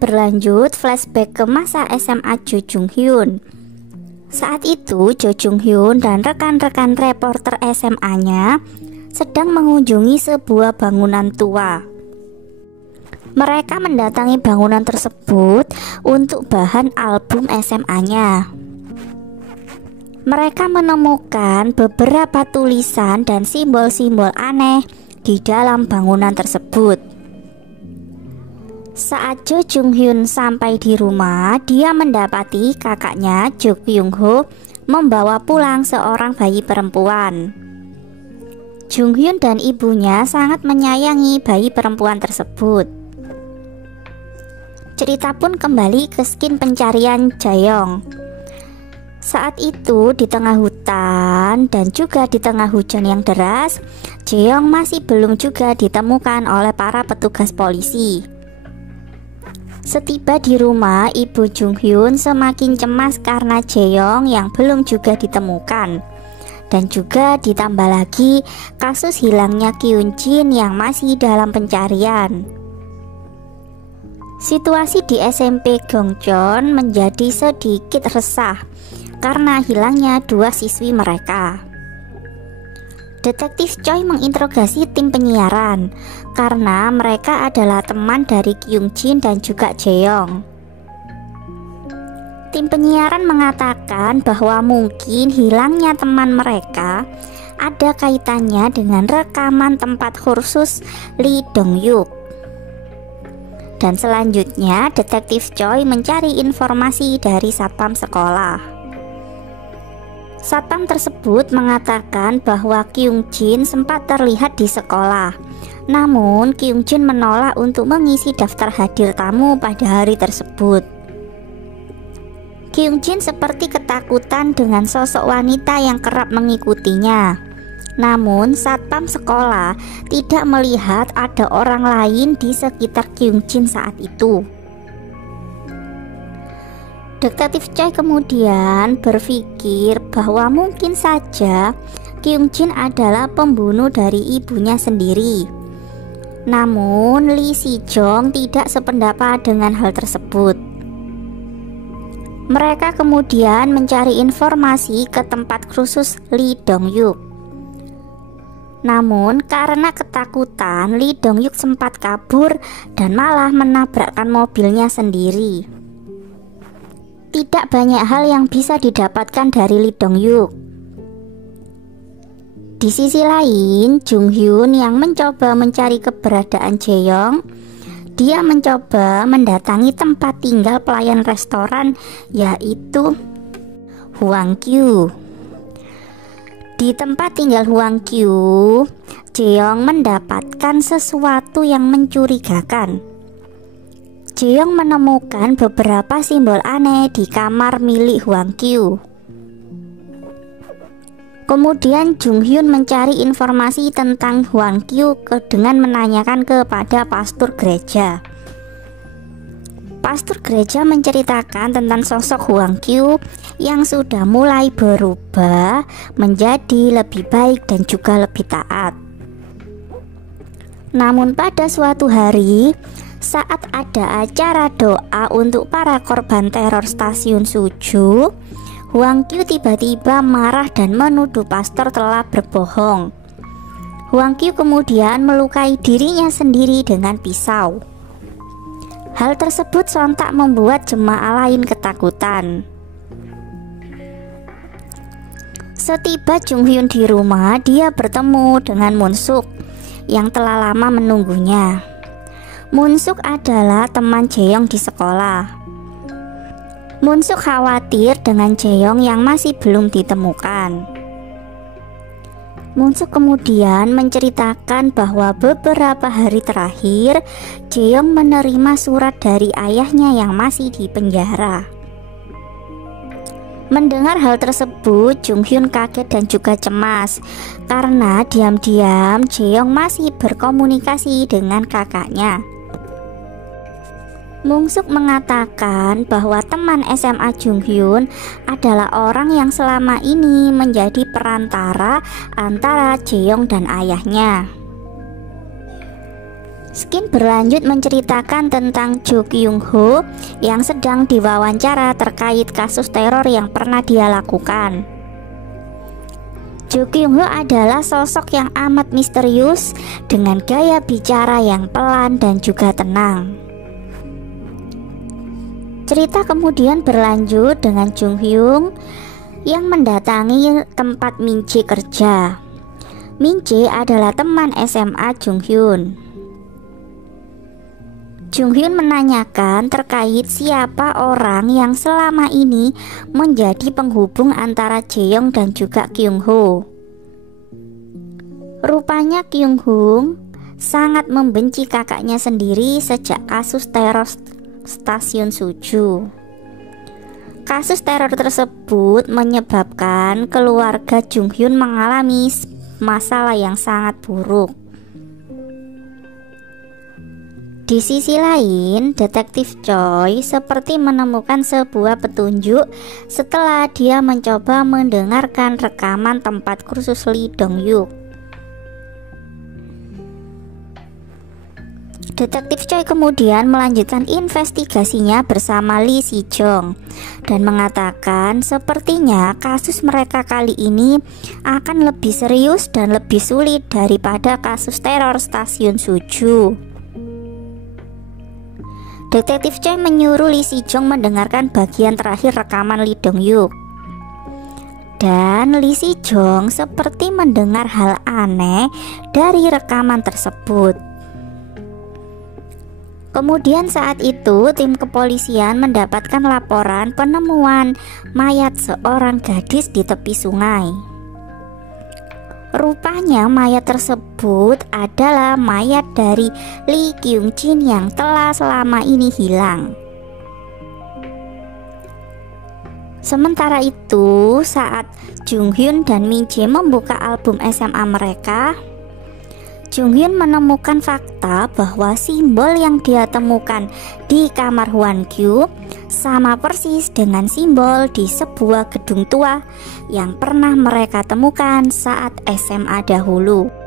berlanjut flashback ke masa SMA Jo Jung Hyun. Saat itu Jo Jung Hyun dan rekan-rekan reporter SMA-nya sedang mengunjungi sebuah bangunan tua. Mereka mendatangi bangunan tersebut untuk bahan album SMA-nya. Mereka menemukan beberapa tulisan dan simbol-simbol aneh di dalam bangunan tersebut. Saat Jo Jung Hyun sampai di rumah, dia mendapati kakaknya Jo Kyung Ho membawa pulang seorang bayi perempuan. Jung Hyun dan ibunya sangat menyayangi bayi perempuan tersebut. Cerita pun kembali ke scene pencarian Jaeyoung. Saat itu di tengah hutan dan juga di tengah hujan yang deras, Jaeyoung masih belum juga ditemukan oleh para petugas polisi. Setiba di rumah, ibu Jung Hyun semakin cemas karena Jaeyoung yang belum juga ditemukan. Dan juga ditambah lagi kasus hilangnya Kyun Jin yang masih dalam pencarian. Situasi di SMP Gongcheon menjadi sedikit resah karena hilangnya dua siswi mereka. Detektif Choi menginterogasi tim penyiaran karena mereka adalah teman dari Kyung Jin dan juga Jaeyoung. Tim penyiaran mengatakan bahwa mungkin hilangnya teman mereka ada kaitannya dengan rekaman tempat kursus Lee Dong Yuk. Dan selanjutnya Detektif Choi mencari informasi dari satpam sekolah. Satpam tersebut mengatakan bahwa Kyung Jin sempat terlihat di sekolah. Namun Kyung Jin menolak untuk mengisi daftar hadir tamu pada hari tersebut. Kyung Jin seperti ketakutan dengan sosok wanita yang kerap mengikutinya. Namun satpam sekolah tidak melihat ada orang lain di sekitar Kyung Jin saat itu. Detektif Choi kemudian berpikir bahwa mungkin saja Kyung Jin adalah pembunuh dari ibunya sendiri. Namun Lee Si Jong tidak sependapat dengan hal tersebut. Mereka kemudian mencari informasi ke tempat kursus Lee Dong Yuk. Namun karena ketakutan, Lee Dong Yuk sempat kabur dan malah menabrakkan mobilnya sendiri. Tidak banyak hal yang bisa didapatkan dari Lee Dong Yuk. Di sisi lain, Jung Hyun yang mencoba mencari keberadaan Jaeyoung, dia mencoba mendatangi tempat tinggal pelayan restoran yaitu Hwang Kyu. Di tempat tinggal Hwang Kyu, Jaeyoung mendapatkan sesuatu yang mencurigakan. Jaeyoung menemukan beberapa simbol aneh di kamar milik Hwang Kyu. Kemudian Jung Hyun mencari informasi tentang Hwang Kyu dengan menanyakan kepada pastor gereja. Pastor gereja menceritakan tentang sosok Hwang Kyu yang sudah mulai berubah menjadi lebih baik dan juga lebih taat. Namun pada suatu hari, saat ada acara doa untuk para korban teror stasiun Suju, Hwang Kyu tiba-tiba marah dan menuduh pastor telah berbohong. Hwang Kyu kemudian melukai dirinya sendiri dengan pisau. Hal tersebut sontak membuat jemaah lain ketakutan. Setiba Jung Hyun di rumah, dia bertemu dengan Moon Suk yang telah lama menunggunya. Moon Suk adalah teman Jaeyoung di sekolah. Moon Suk khawatir dengan Jaeyoung yang masih belum ditemukan. Moon Suk kemudian menceritakan bahwa beberapa hari terakhir Jaeyoung menerima surat dari ayahnya yang masih di penjara. Mendengar hal tersebut, Jung Hyun kaget dan juga cemas karena diam-diam Jaeyoung masih berkomunikasi dengan kakaknya. Moon Suk mengatakan bahwa teman SMA Jung Hyun adalah orang yang selama ini menjadi perantara antara Jaeyoung dan ayahnya. Skin berlanjut menceritakan tentang Jo Kyung Ho yang sedang diwawancara terkait kasus teror yang pernah dia lakukan. Jo Kyung Ho adalah sosok yang amat misterius dengan gaya bicara yang pelan dan juga tenang. Cerita kemudian berlanjut dengan Jung Hyun yang mendatangi tempat Min Jae kerja. Min Jae adalah teman SMA Jung Hyun. Jung Hyun menanyakan terkait siapa orang yang selama ini menjadi penghubung antara Jaeyoung dan juga Kyung Ho. Rupanya Kyung Ho sangat membenci kakaknya sendiri sejak kasus teror stasiun Suju. Kasus teror tersebut menyebabkan keluarga Jung Hyun mengalami masalah yang sangat buruk. Di sisi lain, detektif Choi seperti menemukan sebuah petunjuk setelah dia mencoba mendengarkan rekaman tempat kursus Lee Dong Yuk. Detektif Choi kemudian melanjutkan investigasinya bersama Lee Si Jong dan mengatakan sepertinya kasus mereka kali ini akan lebih serius dan lebih sulit daripada kasus teror stasiun Suju. Detektif Choi menyuruh Lee Si Jong mendengarkan bagian terakhir rekaman Lee Dong Yuk. Dan Lee Si Jong seperti mendengar hal aneh dari rekaman tersebut. Kemudian saat itu tim kepolisian mendapatkan laporan penemuan mayat seorang gadis di tepi sungai. Rupanya mayat tersebut adalah mayat dari Lee Kyung Jin yang telah selama ini hilang. Sementara itu, saat Jung Hyun dan Min Jae membuka album SMA mereka, Jung Hyun menemukan fakta bahwa simbol yang dia temukan di kamar Hwan Kyu sama persis dengan simbol di sebuah gedung tua yang pernah mereka temukan saat SMA dahulu.